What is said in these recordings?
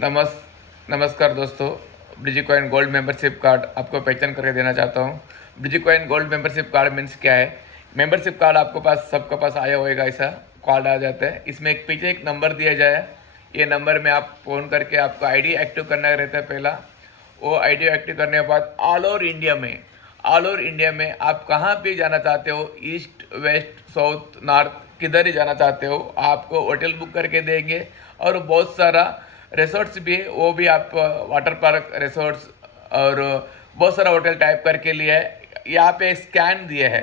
नमस नमस्कार दोस्तों। ब्रिजिकॉइन गोल्ड मेंबरशिप कार्ड आपको पहचान करके देना चाहता हूँ। ब्रिजिकॉइन गोल्ड मेंबरशिप कार्ड मीन्स क्या है? मेंबरशिप कार्ड आपको पास सबके पास आया होगा, ऐसा कार्ड आ जाता है। इसमें एक पीछे एक नंबर दिया जाए, ये नंबर में आप फ़ोन करके आपको आईडी एक्टिव करना रहता है। पहला वो आईडी एक्टिव करने के बाद ऑल ओवर इंडिया में आप कहाँ भी जाना चाहते हो, ईस्ट वेस्ट साउथ नॉर्थ किधर ही जाना चाहते हो, आपको होटल बुक करके देंगे। और बहुत सारा रिसोर्ट्स भी है, वो भी आप वाटर पार्क रिसोर्ट्स और बहुत सारा होटल टाइप करके लिए है। यहाँ पे स्कैन दिए है,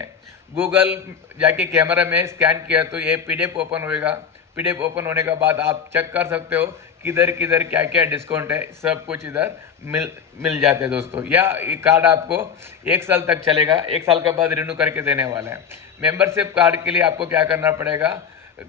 गूगल जाके कैमरा में स्कैन किया तो ये पीडीएफ ओपन होएगा। पीडीएफ ओपन होने के बाद आप चेक कर सकते हो किधर किधर क्या क्या डिस्काउंट है, सब कुछ इधर मिल जाते हैं दोस्तों। या ये कार्ड आपको 1 साल तक चलेगा, 1 साल के बाद रिन्यू करके देने वाला है। मेंबरशिप कार्ड के लिए आपको क्या करना पड़ेगा,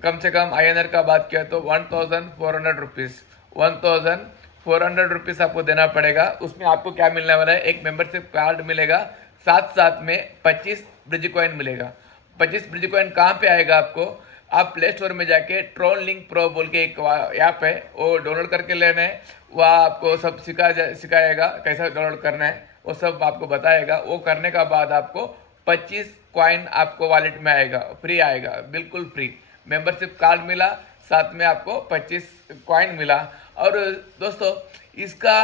कम से कम आईएनआर का बात किया तो 1400 रुपीज़ 1400 रुपीज़ आपको देना पड़ेगा। उसमें आपको क्या मिलने वाला है, एक मेंबरशिप कार्ड मिलेगा, साथ साथ में 25 ब्रिज कॉइन मिलेगा। 25 ब्रिज कॉइन कहाँ पे आएगा आपको, आप प्ले स्टोर में जाके ट्रोन लिंक प्रो बोल के एक ऐप है, वो डाउनलोड करके लेना है। वहाँ आपको सब सिखाएगा कैसा डाउनलोड करना है, वो सब आपको बताएगा। वो करने का बाद आपको 25 कॉइन आपको वॉलेट में आएगा, फ्री आएगा, बिल्कुल फ्री। मेंबरशिप कार्ड मिला, साथ में आपको 25 कॉइन मिला। और दोस्तों इसका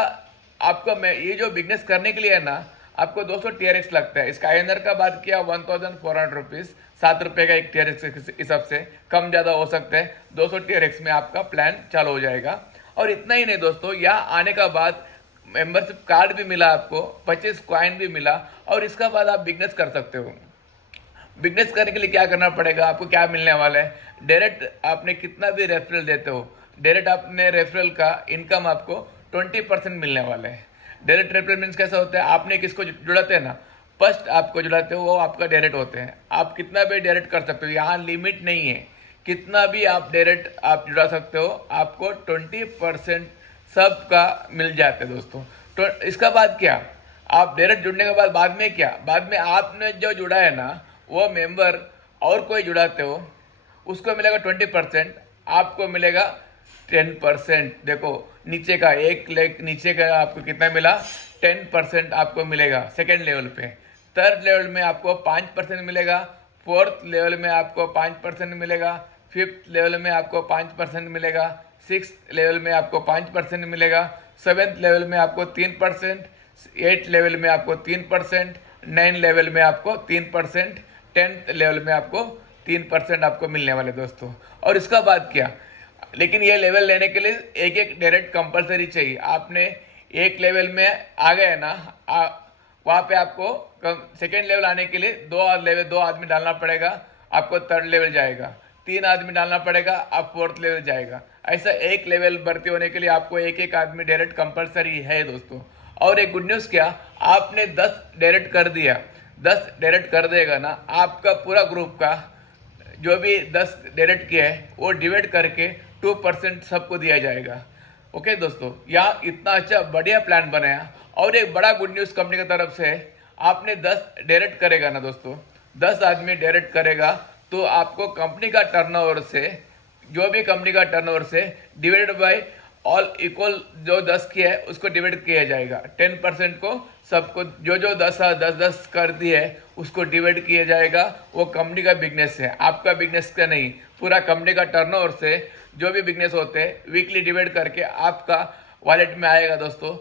आपको मैं ये जो बिजनेस करने के लिए है ना, आपको 200 TRX लगता है। इसका आईएनआर का बात किया 1400 रुपीज़, 7 रुपये का एक TRX के हिसाब से कम ज़्यादा हो सकता है। 200 TRX में आपका प्लान चालू हो जाएगा। और इतना ही नहीं दोस्तों, यहाँ आने का बाद मेंबरशिप कार्ड भी मिला आपको, 25 कॉइन भी मिला, और इसका बाद आप बिजनेस कर सकते हो। बिजनेस करने के लिए क्या करना पड़ेगा, आपको क्या मिलने वाला है, डायरेक्ट आपने कितना भी रेफरल देते हो, डायरेक्ट आपने रेफरल का इनकम आपको 20% मिलने वाला है। डायरेक्ट रेफरल मीन्स कैसा होता है, आपने किसको जुड़ाते हैं ना, फर्स्ट आपको जुड़ाते हो वो आपका डायरेक्ट होते हैं। आप कितना भी डायरेक्ट कर सकते हो, यहाँ लिमिट नहीं है, कितना भी आप डायरेक्ट आप जुड़ा सकते हो। आपको 20% सबका मिल जाते हैं दोस्तों। तो इसका बाद क्या, आप डायरेक्ट जुड़ने के बाद में क्या, बाद में आपने जो जुड़ा है ना वो मेंबर और कोई जुड़ाते हो, उसको मिलेगा 20%, आपको मिलेगा 10%। देखो नीचे का 1 लाख नीचे का आपको कितना मिला, 10% आपको मिलेगा सेकेंड लेवल पे। थर्ड लेवल में आपको 5% मिलेगा, फोर्थ लेवल में आपको 5% मिलेगा, फिफ्थ लेवल में आपको 5% मिलेगा, सिक्स लेवल में आपको 5% मिलेगा, सेवेंथ लेवल में आपको 3%, 8 लेवल में आपको 3%, 9 लेवल में आपको 3%, 10th लेवल में आपको 3% आपको मिलने वाले दोस्तों। और इसका बाद क्या, लेकिन ये लेवल लेने के लिए एक एक डायरेक्ट कंपलसरी चाहिए। आपने एक लेवल में आ गए ना, वहाँ पे आपको सेकेंड लेवल आने के लिए दो आदमी डालना पड़ेगा, आपको थर्ड लेवल जाएगा। 3 आदमी डालना पड़ेगा, आप फोर्थ लेवल जाएगा। ऐसा एक लेवल भर्ती होने के लिए आपको एक एक आदमी डायरेक्ट कंपलसरी है दोस्तों। और एक गुड न्यूज़ क्या, आपने 10 डायरेक्ट कर दिया, 10 डायरेक्ट कर देगा ना, आपका पूरा ग्रुप का जो भी 10 डायरेक्ट किया है वो डिवाइड करके 2% सबको दिया जाएगा। ओके दोस्तों, यहाँ इतना अच्छा बढ़िया प्लान बनाया। और एक बड़ा गुड न्यूज़ कंपनी की तरफ से है, आपने 10 डायरेक्ट करेगा ना दोस्तों, 10 आदमी डायरेक्ट करेगा तो आपको कंपनी का टर्नओवर से, जो भी कंपनी का टर्नओवर से डिवाइडेड बाय ऑल इक्वल, जो 10 किया है उसको डिवाइड किया जाएगा। 10% को सबको जो जो 10 कर दी है उसको डिवाइड किया जाएगा। वो कंपनी का बिजनेस है, आपका बिजनेस का नहीं। पूरा कंपनी का टर्नओवर से जो भी बिजनेस होते हैं वीकली डिवाइड करके आपका वॉलेट में आएगा दोस्तों।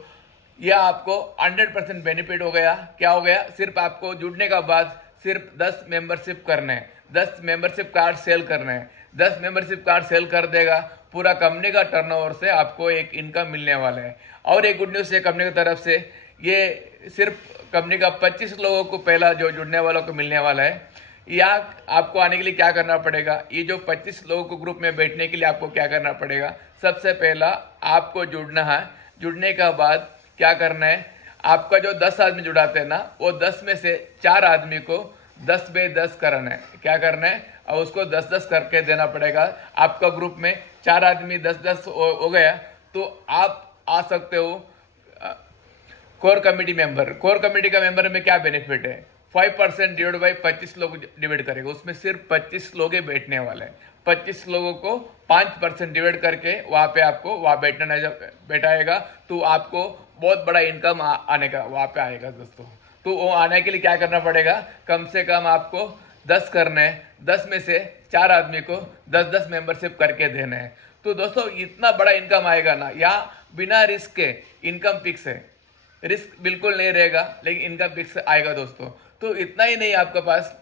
यह आपको 100% बेनिफिट हो गया। क्या हो गया, सिर्फ आपको जुड़ने का बाद सिर्फ 10 मेंबरशिप करने हैं, 10 मेंबरशिप कार्ड सेल करने हैं। 10 मेंबरशिप कार्ड सेल कर देगा, पूरा कंपनी का टर्नओवर से आपको एक इनकम मिलने वाला है। और एक गुड न्यूज़ है कंपनी की तरफ से, ये सिर्फ कंपनी का 25 लोगों को पहला जो जुड़ने वालों को मिलने वाला है। यहाँ आपको आने के लिए क्या करना पड़ेगा, ये जो 25 लोगों को ग्रुप में बैठने के लिए आपको क्या करना पड़ेगा, सबसे पहला आपको जुड़ना है। जुड़ने का बाद क्या करना है, आपका जो 10 आदमी जुड़ाते हैं ना, वो 10 में से 4 आदमी को 10/10 करना है। क्या करना है, और उसको 10-10 करके देना पड़ेगा। आपका ग्रुप में 4 आदमी 10-10 हो गया तो आप आ सकते हो core committee member. Core committee का मेंबर में क्या बेनिफिट है, 5% डिवाइड बाई 25 लोग डिवाइड करेगा, उसमें सिर्फ 25 लोग ही बैठने वाले हैं। 25 लोगों को 5% डिवाइड करके वहाँ पे आपको वहाँ बैठाएगा, तो आपको बहुत बड़ा इनकम आने का वहाँ पे आएगा दोस्तों। तो वो आने के लिए क्या करना पड़ेगा, कम से कम आपको 10 करने हैं, 10 में से 4 आदमी को 10-10 मेंबरशिप करके देने हैं। तो दोस्तों इतना बड़ा इनकम आएगा ना, यहाँ बिना रिस्क के इनकम फिक्स है, रिस्क बिल्कुल नहीं रहेगा, लेकिन इनकम फिक्स आएगा दोस्तों। तो इतना ही नहीं आपके पास,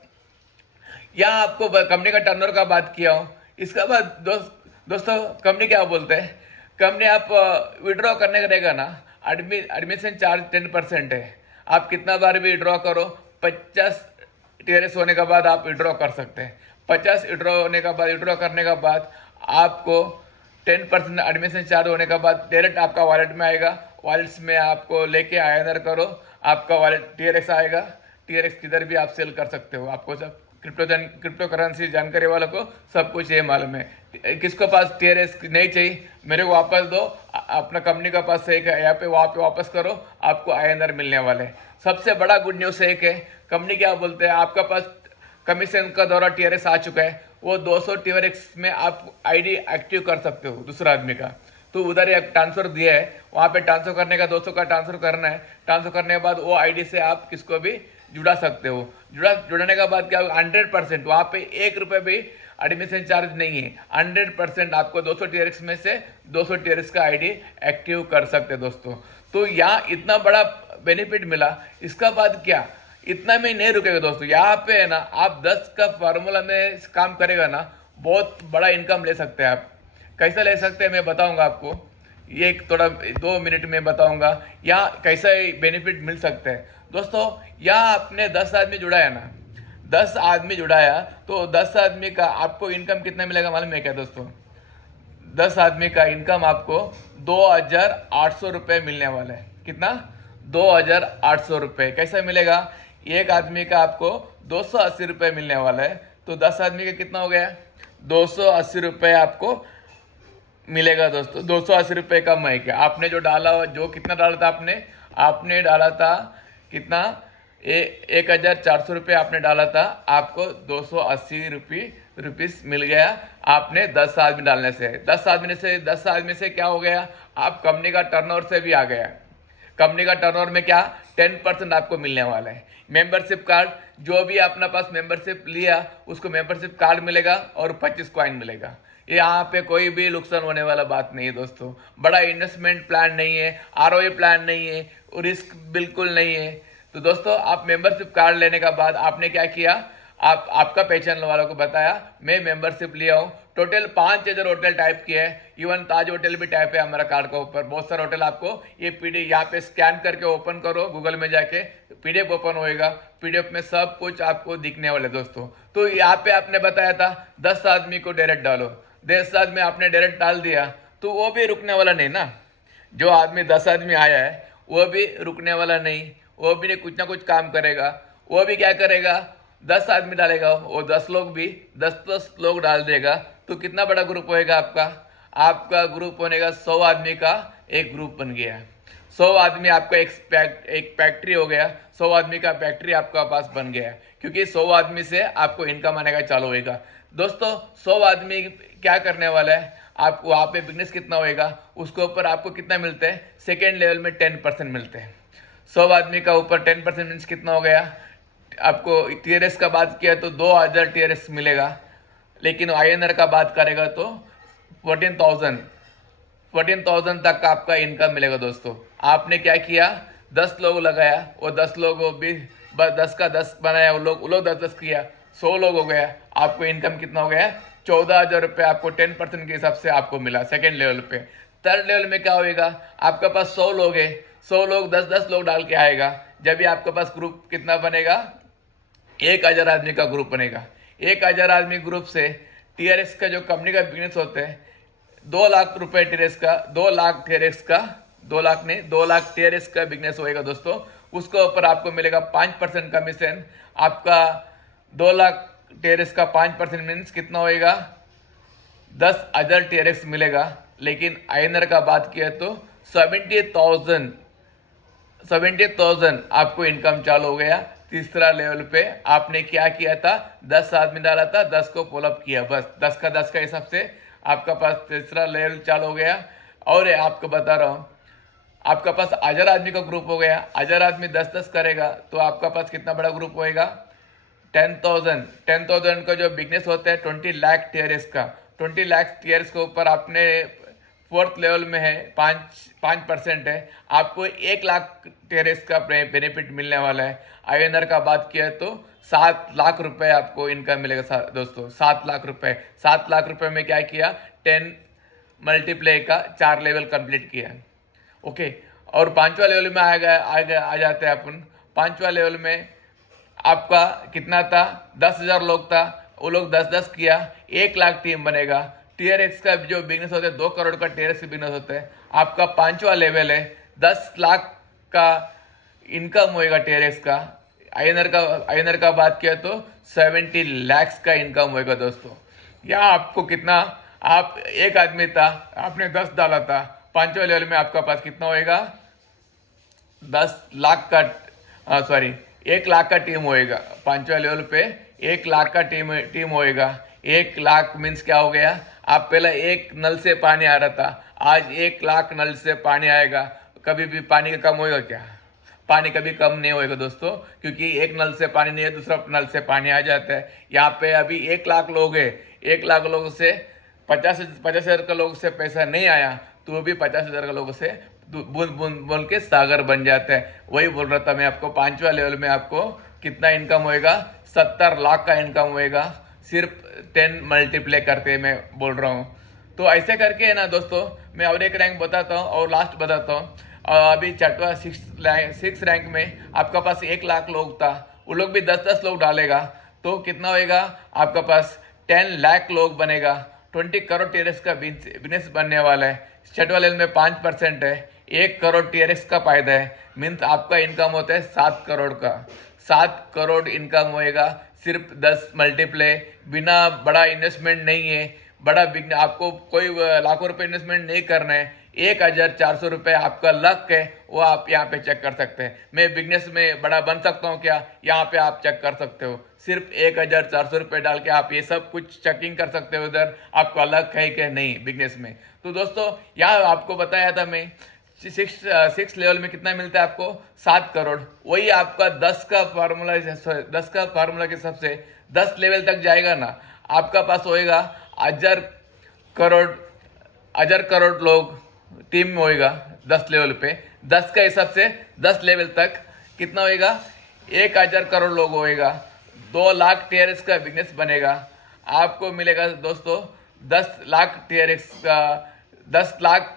यहाँ आपको कंपनी का टर्नओवर का बात किया हूँ। इसके बाद दोस्तों कंपनी क्या बोलते हैं, कंपनी आप विड्रॉ करने का रहेगा ना, एडमिशन चार्ज 10% है। आप कितना बार भी विड्रॉ करो, 50 टीआरएस होने के बाद आप विड्रॉ कर सकते हैं। 50 विड्रॉ करने के बाद आपको 10% एडमिशन चार्ज होने के बाद डायरेक्ट आपका वॉलेट में आएगा। वॉलेट्स में आपको लेके आयनर करो, आपका वॉलेट टीआरएक्स आएगा। टीआरएक्स किधर भी आप सेल कर सकते हो। आपको सब क्रिप्टो करेंसी जानकारी वालों को सब कुछ ये मालूम है। किसको पास टीआरएस नहीं चाहिए, मेरे को वापस दो, अपना कंपनी का पास एक है, यहाँ पे वहाँ पे वापस करो, आपको आयनर मिलने वाले हैं। सबसे बड़ा गुड न्यूज़ एक है, कंपनी क्या बोलते हैं, आपका पास कमीशन का दौरा टीआरएस आ चुका है, वो 200 टीआरएक्स में आप आईडी एक्टिव कर सकते हो दूसरा आदमी का। तो उधर एक ट्रांसफर दिया है, वहाँ पे ट्रांसफर करने का 200 का ट्रांसफर करना है। ट्रांसफर करने के बाद वो आईडी से आप किसको भी जुड़ा सकते हो। जुड़ने के बाद क्या होगा, 100% वहाँ पे 1 रुपये भी एडमिशन चार्ज नहीं है। 100% आपको 200 टीआरएक्स में से 200 टीआरएक्स का आईडी एक्टिव कर सकते हैं दोस्तों। तो यहाँ इतना बड़ा बेनिफिट मिला। इसका बाद क्या, इतना में नहीं रुकेगा दोस्तों, यहाँ पे है ना, आप 10 का फार्मूला में काम करेगा ना, बहुत बड़ा इनकम ले सकते हैं आप। कैसा ले सकते हैं मैं बताऊंगा आपको, ये एक थोड़ा 2 मिनट में बताऊंगा यहाँ कैसा बेनिफिट मिल सकते हैं दोस्तों। यहाँ आपने 10 आदमी जुड़ाया ना, 10 आदमी जुड़ाया तो 10 आदमी का आपको इनकम कितना मिलेगा मालूम है क्या दोस्तों? 10 आदमी का इनकम आपको 2800 रुपये मिलने वाला है। कितना? 2800 रुपये। कैसा मिलेगा? एक आदमी का आपको 280 रुपये मिलने वाला है। तो 10 आदमी का कितना हो गया? 280 रुपये आपको मिलेगा दोस्तों। 280 रुपये का माइक है। आपने जो डाला, जो कितना डाला था आपने डाला था कितना? 1400 रुपये आपने डाला था, आपको 280 रुपीस मिल गया। आपने 10 आदमी डालने से 10 आदमी से क्या हो गया? आप कंपनी का टर्नओवर से भी आ गया। कंपनी का टर्नओवर में क्या 10% आपको मिलने वाला है। मेंबरशिप कार्ड, जो भी अपना पास मेंबरशिप लिया उसको मेंबरशिप कार्ड मिलेगा और 25 कॉइन मिलेगा। यहाँ पे कोई भी नुकसान होने वाला बात नहीं है दोस्तों। बड़ा इन्वेस्टमेंट प्लान नहीं है, आरओए प्लान नहीं है, रिस्क बिल्कुल नहीं है। तो दोस्तों आप मेंबरशिप कार्ड लेने के बाद आपने क्या किया, आपका पहचान वालों को बताया मैं मेंबरशिप लिया हूँ। टोटल 5000 होटल टाइप किया है, इवन ताज होटल भी टाइप है हमारा कार्ड के ऊपर। बहुत सारे होटल आपको ये पीडीएफ यहाँ पे स्कैन करके ओपन करो, गूगल में जाके पीडीएफ ओपन होएगा। पीडीएफ में सब कुछ आपको दिखने वाले दोस्तों। तो यहाँ पे आपने बताया था 10 आदमी को डायरेक्ट डालो, 10 आदमी आपने डायरेक्ट डाल दिया, तो वो भी रुकने वाला नहीं ना। जो आदमी 10 आदमी आया है वो भी रुकने वाला नहीं, वो भी कुछ ना कुछ काम करेगा। वो भी क्या करेगा, 10 आदमी डालेगा, वो 10 लोग भी 10 लोग डाल देगा। तो कितना बड़ा ग्रुप होएगा आपका ग्रुप बनेगा 100 आदमी का एक ग्रुप बन गया। 100 आदमी आपका एक फैक्ट्री हो गया। 100 आदमी का फैक्ट्री आपका पास बन गया, क्योंकि 100 आदमी से आपको इनकम आने का चालू होएगा दोस्तों। 100 आदमी क्या करने वाला है, आपको वहाँ पे बिजनेस कितना होएगा, उसके ऊपर आपको कितना मिलते हैं, सेकेंड लेवल में 10% मिलते हैं। 100 आदमी का ऊपर 10% मीन्स कितना हो गया, आपको टीआरएस का बात किया तो 2000 टीआरएस मिलेगा। लेकिन आईएनआर का बात करेगा तो 14,000 तक का आपका इनकम मिलेगा दोस्तों। आपने क्या किया, 10 लोग लगाया, वो 10 लोगों भी 10 का 10 बनाया, वो लोग 10 किया, 100 लोग हो गया। आपको इनकम कितना हो गया, 14,000 रुपये आपको 10% के हिसाब से आपको मिला सेकेंड लेवल पे। थर्ड लेवल में क्या होएगा, आपके पास 100 लोग है, 100 लोग 10-10 लोग डाल के आएगा। जब भी आपके पास ग्रुप कितना बनेगा, 1000 आदमी का ग्रुप बनेगा। 1000 आदमी ग्रुप से टीआरएस का जो कंपनी का बिजनेस होते हैं 2 लाख रुपए टीआरएस का, 2 लाख टीआरएस का, 2 लाख नहीं 2 लाख टीआरएस का बिजनेस होएगा दोस्तों। उसके ऊपर आपको मिलेगा 5% कमीशन। आपका 2 लाख टीआरएस का 5% मीन्स कितना होएगा, 10,000 टीआरएस मिलेगा। लेकिन आईएनआर का बात किया तो 70,000 आपको इनकम चालू हो गया तीसरा लेवल पे आपने क्या किया था, 10 आदमी डाला था, 10 को पुलअप किया, बस 10 का हिसाब से आपका पास तीसरा लेवल चालू हो गया। और आपको बता रहा हूँ, आपका पास 1000 आदमी का ग्रुप हो गया, 1000 आदमी 10-10 करेगा तो आपका पास कितना बड़ा ग्रुप होएगा, 10,000 का जो बिजनेस होता है 20 लाख टीआरएस का, 20 लाख टीआरएस के ऊपर आपने फोर्थ लेवल में है 5% है, आपको 1 लाख टीआरएस का बेनिफिट मिलने वाला है। आईएनआर का बात किया तो 7 लाख रुपए आपको इनकम मिलेगा दोस्तों, 7 लाख रुपए। 7 लाख रुपए में क्या किया, 10 मल्टीप्लाई का 4 लेवल कंप्लीट किया। ओके, और 5वां लेवल में आ जाते हैं अपन। 5वां लेवल में आपका कितना था, 10,000 लोग था, वो लोग 10-10 किया, 1 लाख टीम बनेगा। टीआरएक्स का जो बिजनेस होता है 2 करोड़ का टीआरएक्स बिजनेस होता है, आपका 5वां लेवल है, 10 लाख का इनकम होएगा टीआरएक्स का। आईएनआर का बात किया तो 70 लाख का इनकम होएगा दोस्तों। यहाँ आपको कितना, आप एक आदमी था, आपने 10 डाला था, 5वें लेवल में आपका पास कितना होएगा, 10 लाख का, सॉरी 1 लाख का टीम होएगा। 5वें लेवल पे 1 लाख का टीम होएगा। 1 लाख मीन्स क्या हो गया, आप पहले एक नल से पानी आ रहा था, आज 1 लाख नल से पानी आएगा। कभी भी पानी का कम होएगा क्या, पानी कभी कम नहीं होएगा दोस्तों, क्योंकि एक नल से पानी नहीं है, दूसरा नल से पानी आ जाता है। यहाँ पे अभी 1 लाख लोग हैं, 1 लाख लोगों से 50,000 का लोग से पैसा नहीं आया, तो वो भी 50,000 का लोगों से बूंद बूंद बोल के सागर बन जाता है। वही बोल रहा था मैं आपको, 5वां लेवल में आपको कितना इनकम होएगा, 70 लाख का इनकम होएगा, सिर्फ 10 मल्टीप्लाई करके मैं बोल रहा हूँ। तो ऐसे करके है ना दोस्तों, मैं और एक रैंक बताता हूँ और लास्ट बताता हूँ। अभी 6 रैंक में आपका पास 1 लाख लोग था, वो लोग भी 10-10 लोग डालेगा तो कितना होएगा, आपका पास 10 लाख लोग बनेगा। 20 करोड़ टीआरएक्स का बिजनेस बनने वाला है। 6वां लेवल में 5% है, 1 करोड़ टीआरएक्स का फायदा है, मीन्स आपका इनकम होता है 7 करोड़ का। 7 करोड़ इनकम होएगा सिर्फ 10 मल्टीप्लाई, बिना बड़ा इन्वेस्टमेंट नहीं है। बड़ा बिजनेस आपको कोई लाखों रुपए इन्वेस्टमेंट नहीं करना है, 1,400 रुपये आपका लक है, वो आप यहाँ पे चेक कर सकते हैं। मैं बिजनेस में बड़ा बन सकता हूँ क्या, यहाँ पे आप चेक कर सकते हो। सिर्फ 1,400 रुपये डाल के आप ये सब कुछ चेकिंग कर सकते हो, उधर आपका लक है कि नहीं बिजनेस में। तो दोस्तों यहाँ आपको बताया था मैं, 6 लेवल में कितना मिलता है आपको, 7 करोड़। वही आपका 10 का फार्मूला के हिसाब से 10 लेवल तक जाएगा ना, आपका पास होएगा 1,000 करोड़ लोग टीम में होएगा 10 लेवल पे। 10 का हिसाब से 10 लेवल तक कितना होएगा, 1,000 करोड़ लोग होएगा, 2 लाख टीआरएक्स का बिजनेस बनेगा। आपको मिलेगा दोस्तों 10 लाख टीआरएक्स का, 10 लाख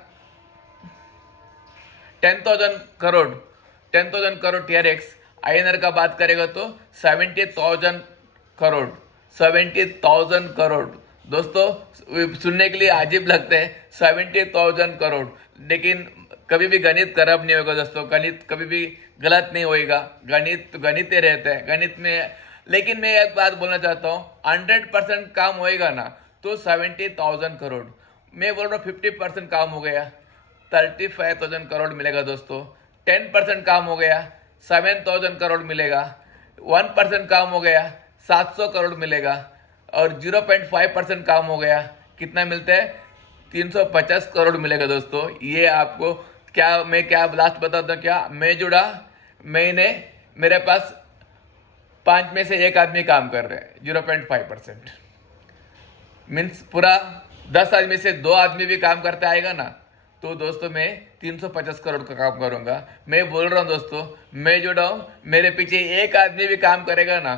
10,000 करोड़ टीआरएक्स। आईएनआर का बात करेगा तो 70,000 करोड़, 70,000 करोड़। दोस्तों सुनने के लिए अजीब लगता है 70,000 करोड़, लेकिन कभी भी गणित खराब नहीं होगा दोस्तों, गणित कभी भी गलत नहीं होएगा, गणित तो गणित ही रहता है गणित में। लेकिन मैं एक बात बोलना चाहता हूँ, 100% काम होएगा ना तो 70,000 करोड़, मैं बोल रहा हूँ 50% काम हो गया 35,000 करोड़ मिलेगा दोस्तों। 10% काम हो गया 7,000 करोड़ मिलेगा। 1% काम हो गया 700 करोड़ मिलेगा। और 0.5% काम हो गया कितना मिलता है, 350 करोड़ मिलेगा दोस्तों। ये आपको क्या लास्ट बताता हूँ, क्या मैं जुड़ा, मैंने मेरे पास 5 में से 1 आदमी काम कर रहे हैं, 0.5%। मीन्स पूरा 10 आदमी से 2 आदमी भी काम करते आएगा ना, तो दोस्तों मैं 350 करोड़ का काम करूंगा। मैं बोल रहा हूँ दोस्तों, मैं जुड़ा हूँ, मेरे पीछे 1 आदमी भी काम करेगा ना,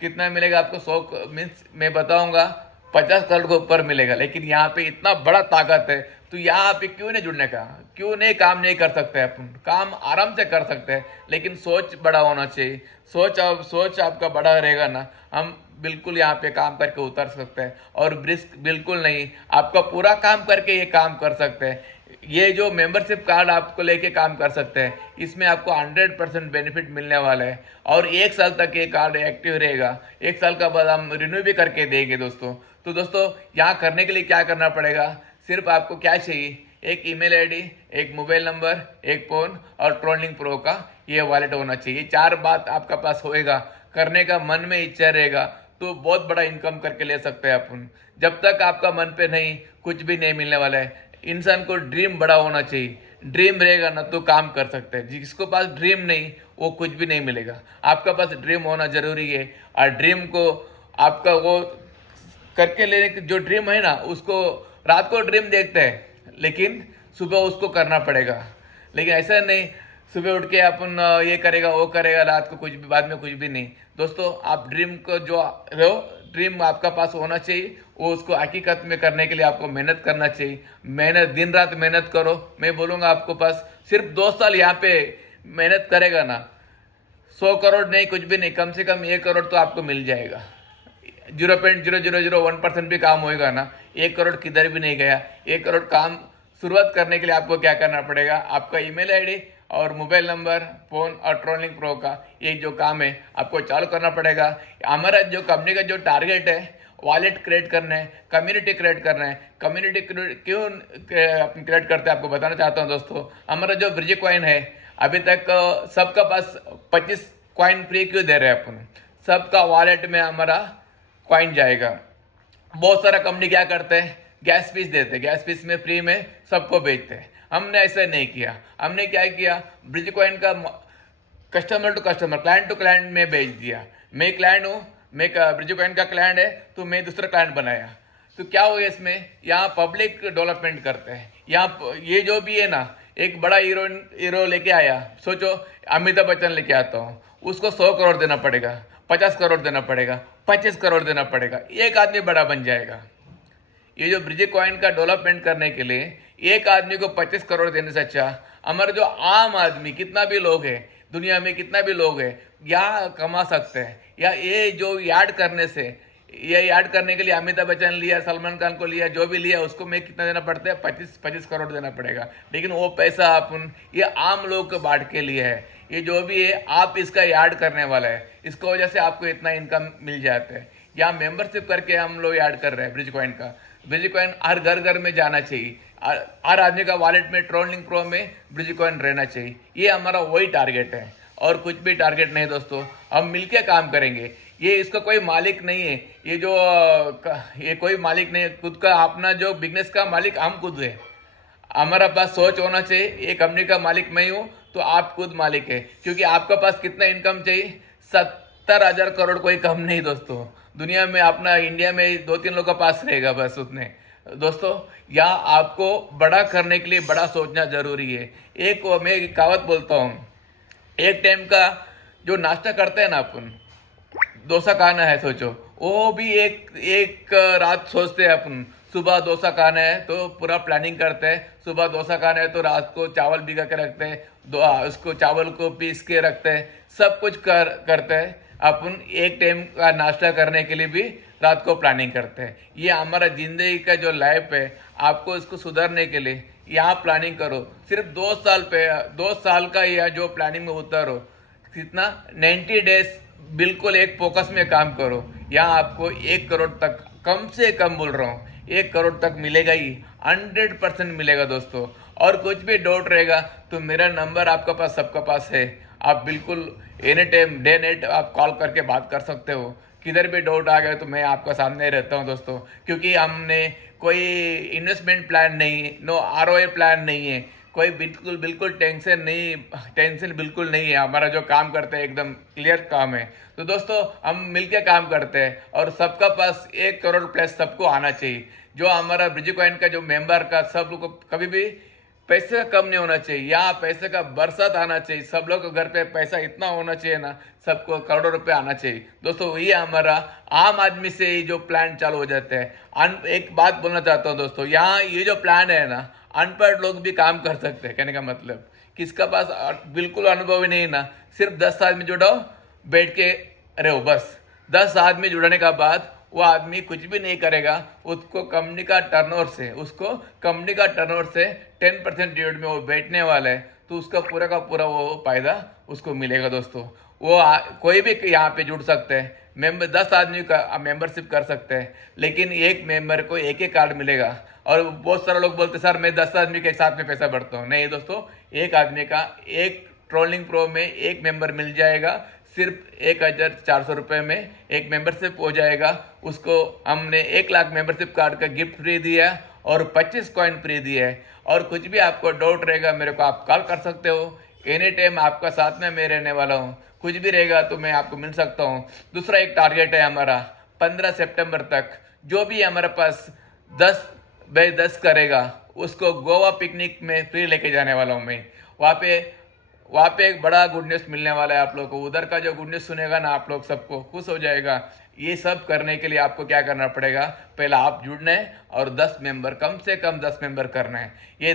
कितना मिलेगा आपको, 100 मीन्स मैं बताऊंगा 50 करोड़ के ऊपर मिलेगा। लेकिन यहाँ पे इतना बड़ा ताकत है, तो यहाँ पे क्यों नहीं जुड़ने का, क्यों नहीं काम नहीं कर सकते अपन, काम आराम से कर सकते हैं, लेकिन सोच बड़ा होना चाहिए। सोच आपका बड़ा रहेगा ना, हम बिल्कुल यहाँ पे काम करके उतर सकते हैं। और रिस्क बिल्कुल नहीं, आपका पूरा काम करके ये काम कर सकते हैं। ये जो मेंबरशिप कार्ड आपको लेके काम कर सकते हैं, इसमें आपको 100% बेनिफिट मिलने वाला है। और 1 साल तक ये कार्ड एक्टिव रहेगा, 1 साल का बाद हम रिन्यू भी करके देंगे दोस्तों। तो दोस्तों यहाँ करने के लिए क्या करना पड़ेगा, सिर्फ आपको क्या चाहिए, एक ईमेल आईडी, एक मोबाइल नंबर, एक फ़ोन और ट्रोलिंग प्रो का ये वॉलेट होना चाहिए। 4 बात आपका पास होएगा, करने का मन में इच्छा रहेगा, तो बहुत बड़ा इनकम करके ले सकते हैं अपन। जब तक आपका मन पे नहीं, कुछ भी नहीं मिलने वाला है। इंसान को ड्रीम बड़ा होना चाहिए। ड्रीम रहेगा ना तो काम कर सकते हैं। जिसको पास ड्रीम नहीं, वो कुछ भी नहीं मिलेगा। आपका पास ड्रीम होना जरूरी है, और ड्रीम को आपका वो करके लेने की जो ड्रीम है ना, उसको रात को ड्रीम देखते हैं, लेकिन सुबह उसको करना पड़ेगा। लेकिन ऐसा नहीं सुबह उठ के अपन ये करेगा वो करेगा, रात को कुछ भी, बाद में कुछ भी नहीं। दोस्तों, आप ड्रीम को जो रहो, ड्रीम आपका पास होना चाहिए, वो उसको हकीकत में करने के लिए आपको मेहनत करना चाहिए। मेहनत, दिन रात मेहनत करो। मैं बोलूँगा आपको पास सिर्फ 2 साल यहाँ पे मेहनत करेगा ना, 100 करोड़ नहीं, कुछ भी नहीं, कम से कम 1 करोड़ तो आपको मिल जाएगा। 0.0001% भी काम होएगा ना, 1 करोड़ किधर भी नहीं गया। 1 करोड़ काम शुरुआत करने के लिए आपको क्या करना पड़ेगा, आपका ईमेल आईडी और मोबाइल नंबर, फ़ोन और ट्रोलिंग प्रो का ये जो काम है आपको चालू करना पड़ेगा। हमारा जो कंपनी का जो टारगेट है, वॉलेट क्रिएट करना है, कम्युनिटी क्रिएट करना है। कम्युनिटी क्यों अपन क्रिएट करते हैं आपको बताना चाहता हूँ दोस्तों। हमारा जो ब्रिज कॉइन है, अभी तक सबका पास 25 कॉइन फ्री क्यों दे रहे हैं अपन, सबका वॉलेट में हमारा कॉइन जाएगा। बहुत सारा कंपनी क्या करते हैं, गैस फीस देते हैं, गैस फीस में फ्री में सबको बेचते हैं। हमने ऐसा नहीं किया। हमने क्या किया, ब्रिज कॉइन का customer to customer, client to client में बेच दिया। मैं क्लाइंट हूँ, मैं ब्रिज कॉइन का क्लाइंट है, तो मैं दूसरा क्लाइंट बनाया। तो क्या हो गया इसमें, यहाँ पब्लिक डेवलपमेंट करते हैं। यहाँ ये जो भी है ना, एक बड़ा हीरो लेके आया, सोचो अमिताभ बच्चन लेके आता हूँ, उसको 100 करोड़ देना पड़ेगा, 50 करोड़ देना पड़ेगा, 25 करोड़ देना पड़ेगा, एक आदमी बड़ा बन जाएगा। ये जो ब्रिज कॉइन का डेवलपमेंट करने के लिए एक आदमी को 25 करोड़ देने से अच्छा, हमारे जो आम आदमी कितना भी लोग है, दुनिया में कितना भी लोग है, यहाँ कमा सकते हैं। या ये जो याद करने से, ये याद करने के लिए अमिताभ बच्चन लिया, सलमान खान को लिया, जो भी लिया, उसको मैं कितना देना पड़ता है, 25 करोड़ देना पड़ेगा। लेकिन वो पैसा अपन ये आम लोग को बांट के लिए है। ये जो भी है आप इसका याद करने वाला है, इसको वजह से आपको इतना इनकम मिल जाता है। यहाँ मेंबरशिप करके हम लोग याद कर रहे हैं ब्रिज कॉइन का। ब्रिज कॉइन हर घर घर में जाना चाहिए, हर आदमी का वॉलेट में ट्रोलिंग प्रो में ब्रिज कॉइन रहना चाहिए। ये हमारा वही टारगेट है, और कुछ भी टारगेट नहीं दोस्तों। हम मिलके काम करेंगे। ये इसका कोई मालिक नहीं है, ये कोई मालिक नहीं है। खुद का अपना जो बिजनेस का मालिक हम खुद है। हमारा पास सोच होना चाहिए, ये कंपनी का मालिक मैं हूँ, तो आप खुद मालिक है। क्योंकि आपका पास कितना इनकम चाहिए, 70,000 करोड़ कोई कम नहीं दोस्तों। दुनिया में अपना इंडिया में 2-3 लोगों का पास रहेगा बस उतने। दोस्तों, यहाँ आपको बड़ा करने के लिए बड़ा सोचना जरूरी है। मैं एक कहावत बोलता हूँ, एक टाइम का जो नाश्ता करते हैं ना अपन, डोसा खाना है, सोचो वो भी एक रात सोचते हैं अपन, सुबह डोसा खाना है तो पूरा प्लानिंग करते हैं। सुबह डोसा खाना है तो रात को चावल भिगा के रखते हैं, उसको चावल को पीस के रखते हैं, सब कुछ करते हैं। अपन एक टाइम का नाश्ता करने के लिए भी रात को प्लानिंग करते हैं। ये हमारा ज़िंदगी का जो लाइफ है, आपको इसको सुधारने के लिए यहाँ प्लानिंग करो। सिर्फ 2 साल का यह जो प्लानिंग में उतारो, कितना 90 डेज बिल्कुल एक फोकस में काम करो। यहाँ आपको 1 करोड़ तक, कम से कम बोल रहा हूँ, 1 करोड़ तक मिलेगा ही, 100% मिलेगा दोस्तों। और कुछ भी डाउट रहेगा तो मेरा नंबर आपका पास, सबका पास है। आप बिल्कुल एनी टाइम डे नाइट आप कॉल करके बात कर सकते हो। किधर भी डाउट आ गया तो मैं आपका सामने रहता हूँ दोस्तों। क्योंकि हमने कोई इन्वेस्टमेंट प्लान नहीं, नो ROI प्लान नहीं है, कोई बिल्कुल टेंशन बिल्कुल नहीं है। हमारा जो काम करते हैं एकदम क्लियर काम है। तो दोस्तों, हम मिलके काम करते हैं और सबका पास 1 करोड़ प्लस सबको आना चाहिए। जो हमारा ब्रिज कॉइन का जो मेंबर का, सब लोग को कभी भी पैसे का कम नहीं होना चाहिए। यहाँ पैसे का बरसात आना चाहिए। सब लोग के घर पे पैसा इतना होना चाहिए ना, सबको करोड़ों रुपए आना चाहिए दोस्तों। ये हमारा आम आदमी से ही जो प्लान चालू हो जाते हैं। एक बात बोलना चाहता हूँ दोस्तों, यहाँ ये जो प्लान है ना, अनपढ़ लोग भी काम कर सकते हैं। कहने का मतलब, किसका पास बिल्कुल अनुभव ही नहीं ना, सिर्फ 10 आदमी जुड़ाओ, बैठ के रहो बस। 10 आदमी जुड़ने का बाद वो आदमी कुछ भी नहीं करेगा, उसको कंपनी का टर्नओवर से 10% डिविडेंड में वो बैठने वाला है, तो उसका पूरा का पूरा वो फायदा उसको मिलेगा दोस्तों। कोई भी यहाँ पे जुड़ सकते हैं। 10 आदमी का मेंबरशिप कर सकते हैं, लेकिन एक मेंबर को एक कार्ड मिलेगा। और बहुत सारे लोग बोलते सर मैं 10 आदमी के साथ में पैसा भरता हूँ। नहीं दोस्तों, एक आदमी का एक ट्रोलिंग प्रो में एक मेंबर मिल जाएगा सिर्फ 1400 रुपये में। एक मेंबरशिप हो जाएगा, उसको हमने 1 लाख मेंबरशिप कार्ड का गिफ्ट फ्री दिया और 25 कॉइन फ्री दिया है। और कुछ भी आपको डाउट रहेगा मेरे को आप कॉल कर सकते हो, एनी टाइम आपका साथ में मैं रहने वाला हूँ। कुछ भी रहेगा तो मैं आपको मिल सकता हूँ। दूसरा एक टारगेट है हमारा 15 सितंबर तक, जो भी हमारे पास 10x10 करेगा उसको गोवा पिकनिक में फ्री लेके जाने वाला हूँ मैं। वहाँ पे एक बड़ा गुड न्यूज़ मिलने वाला है आप लोगों को। उधर का जो गुड न्यूज़ सुनेगा ना, आप लोग सबको खुश हो जाएगा। ये सब करने के लिए आपको क्या करना पड़ेगा, पहला आप जुड़ना है और 10 मेंबर, कम से कम 10 मेंबर करना है। ये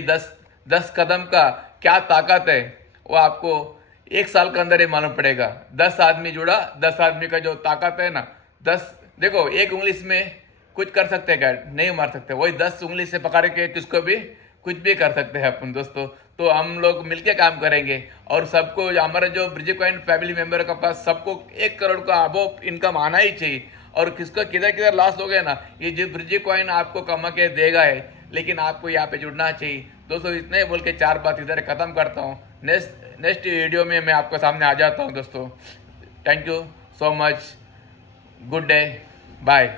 10 कदम का क्या ताकत है वो आपको 1 साल के अंदर ही मालूम पड़ेगा। 10 आदमी जुड़ा, 10 आदमी का जो ताकत है ना, 10 देखो एक उंगली में कुछ कर सकते हैं क्या, नहीं मार सकते। वही 10 उंगली से पकड़ के किसको भी कुछ भी कर सकते हैं अपन दोस्तों। तो हम लोग मिलके काम करेंगे और सबको, हमारा जो ब्रिजिकॉइन फैमिली मेंबर के पास सबको 1 करोड़ का अबव इनकम आना ही चाहिए। और किसको किधर किधर लॉस हो गया ना, ये जो ब्रिजिकॉइन आपको कमा के देगा है, लेकिन आपको यहाँ पे जुड़ना चाहिए दोस्तों। इतने बोल के 4 बात इधर खत्म करता हूँ। नेक्स्ट वीडियो में मैं आपके सामने आ जाता हूँ दोस्तों। Thank you so much, good day, bye.